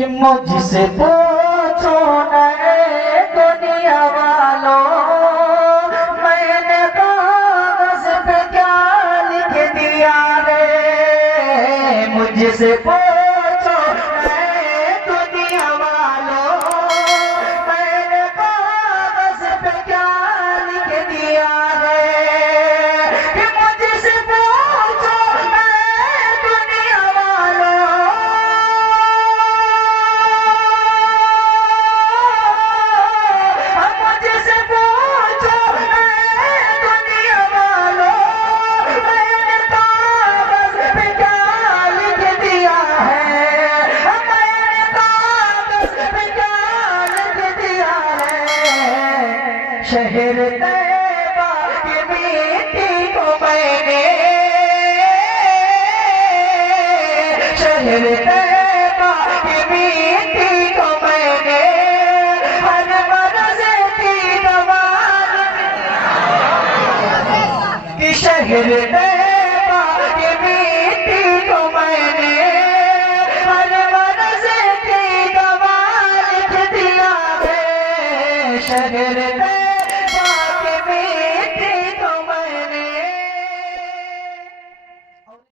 कि मुझसे पूछो नए दुनिया वालों, मैंने कागज पे क्या लिख दिया रे। मुझसे पूछो नए दुनिया वालों, मैंने कागज पे क्या लिख दिया रे। कि मुझसे पूछो नए दुनिया वालों, मुझसे पूछो नए दुनिया वालों, मैंने कागज पे क्या लिख दिया है। मैंने कागज पे क्या लिख दिया है। शहर तैयबा की मिट्टी को मैंने, शहर तैयबा की मिट्टी को मैंने हर मर्ज़ की दवा कि शहर तैयबा की मिट्टी को मैंने हर मर्ज़ की दवा लिख दिया है। शहर